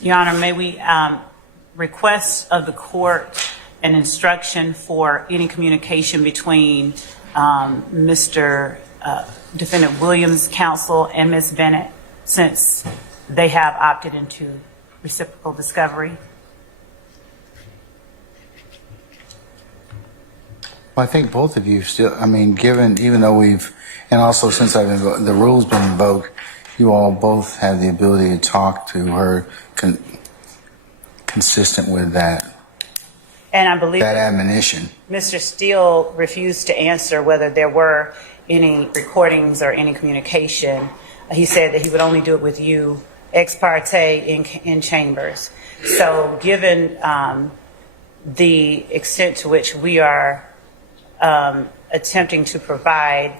Your Honor, may we request of the court an instruction for any communication between Mr. Defendant Williams' counsel and Ms. Bennett, since they have opted into reciprocal discovery? Well, I think both of you still, I mean, even though and also since the rule's been invoked, you all both have the ability to talk to her consistent with that. And I believe that admonition. Mr. Steele refused to answer whether there were any recordings or any communication. He said that he would only do it with you ex parte in chambers. So given the extent to which we are attempting to provide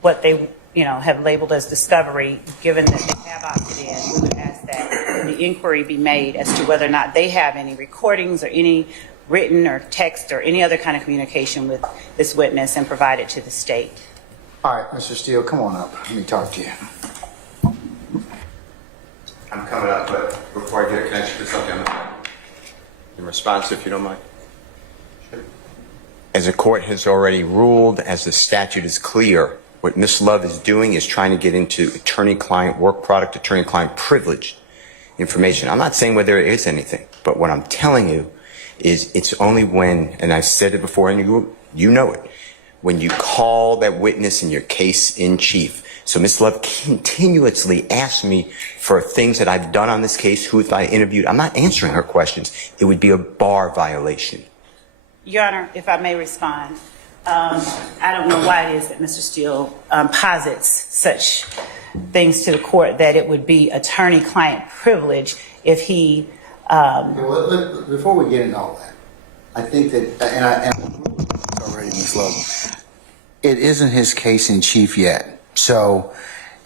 what they have labeled as discovery, given that they have opted in, we would ask that the inquiry be made as to whether or not they have any recordings or any written or text or any other kind of communication with this witness and provide it to the state. All right, Mr. Steele, come on up. Let me talk to you. I'm coming up, but before I get it, can I just put something on the phone? In response, if you don't mind. As the court has already ruled, as the statute is clear, what Ms. Love is doing is trying to get into attorney-client work product, attorney-client privileged information. I'm not saying whether there is anything, but what I'm telling you is it's only when, and I've said it before, and you know it, when you call that witness in your case in chief. So Ms. Love continuously asks me for things that I've done on this case, who have I interviewed. I'm not answering her questions. It would be a bar violation. Your Honor, if I may respond, I don't know why it is that Mr. Steele posits such things to the court that it would be attorney-client privilege if he... Before we get into all that, I think that, and I already, Ms. Love, it isn't his case in chief yet. So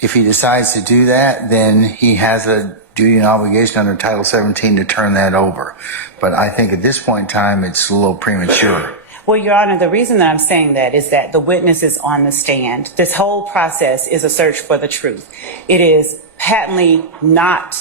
if he decides to do that, then he has a duty and obligation under Title 17 to turn that over. But I think at this point in time, it's a little premature. Well, Your Honor, the reason that I'm saying that is that the witness is on the stand. This whole process is a search for the truth. It is patently not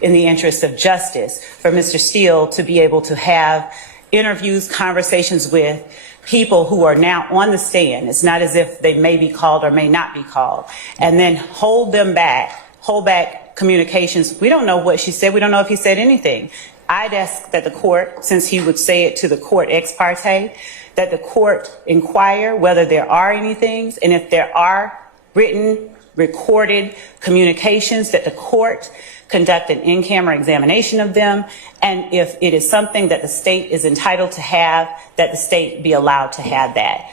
in the interest of justice for Mr. Steele to be able to have interviews, conversations with people who are now on the stand. It's not as if they may be called or may not be called, and then hold back communications. We don't know what she said. We don't know if he said anything. I'd ask that the court, since he would say it to the court ex parte, that the court inquire whether there are any things, and if there are written, recorded communications, that the court conduct an in-camera examination of them, and if it is something that the state is entitled to have, that the state be allowed to have that.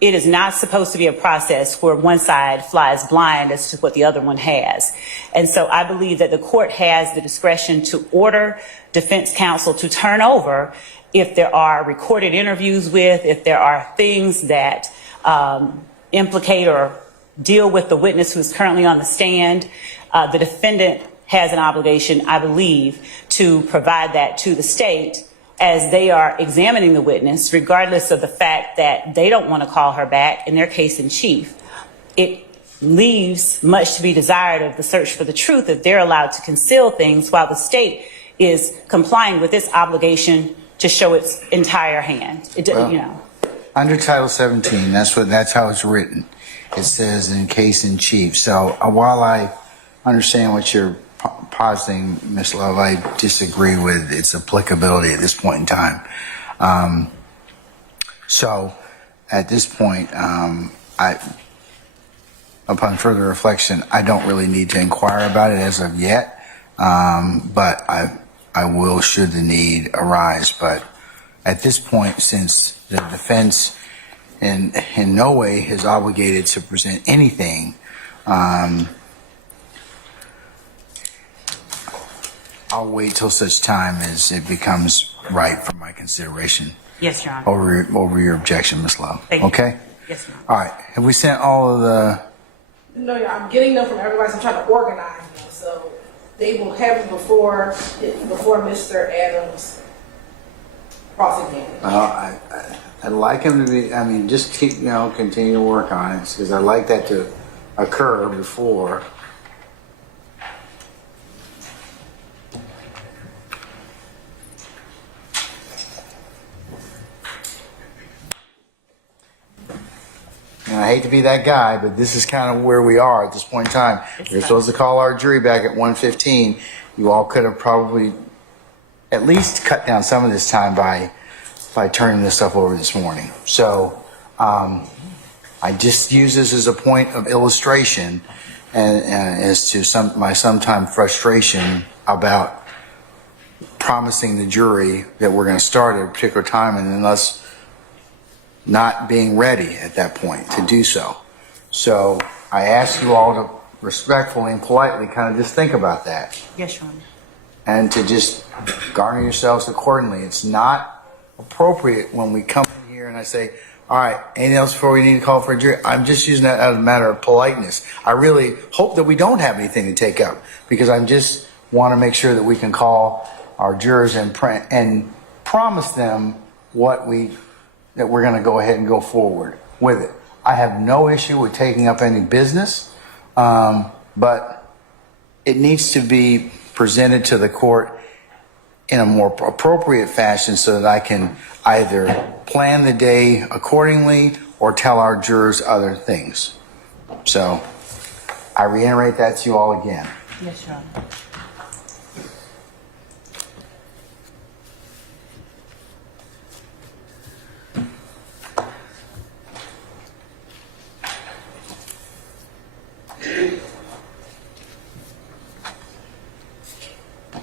It is not supposed to be a process where one side flies blind as to what the other one has. And so I believe that the court has the discretion to order defense counsel to turn over if there are recorded interviews with, if there are things that implicate or deal with the witness who's currently on the stand. The defendant has an obligation, I believe, to provide that to the state as they are examining the witness, regardless of the fact that they don't want to call her back in their case in chief. It leaves much to be desired of the search for the truth if they're allowed to conceal things while the state is complying with its obligation to show its entire hand. Under Title 17, that's how it's written. It says in case in chief. So while I understand what you're positing, Ms. Love, I disagree with its applicability at this point in time. So at this point, upon further reflection, I don't really need to inquire about it as of yet, but I will should the need arise. But at this point, since the defense in no way is obligated to present anything, I'll wait till such time as it becomes right for my consideration. Yes, Your Honor. Over your objection, Ms. Love. Thank you. Okay? Yes, Your Honor. All right. Have we sent all of the... No, I'm getting them from everybody. So I'm trying to organize them. So they will have them before Mr. Adams cross-examination. I'd like him to be, just keep, continue to work on it, because I'd like that to occur before. I hate to be that guy, but this is kind of where we are at this point in time. We're supposed to call our jury back at 1:15. You all could have probably at least cut down some of this time by turning this stuff over this morning. So I just use this as a point of illustration and as to my sometime frustration about promising the jury that we're going to start at a particular time and then us not being ready at that point to do so. So I ask you all to respectfully and politely kind of just think about that. Yes, Your Honor. And to just garner yourselves accordingly. It's not appropriate when we come in here and I say, all right, anything else before we need to call for a jury? I'm just using that as a matter of politeness. I really hope that we don't have anything to take up because I just want to make sure that we can call our jurors and promise them that we're going to go ahead and go forward with it. I have no issue with taking up any business, but it needs to be presented to the court in a more appropriate fashion so that I can either plan the day accordingly or tell our jurors other things. So I reiterate that to you all again. Yes, Your Honor.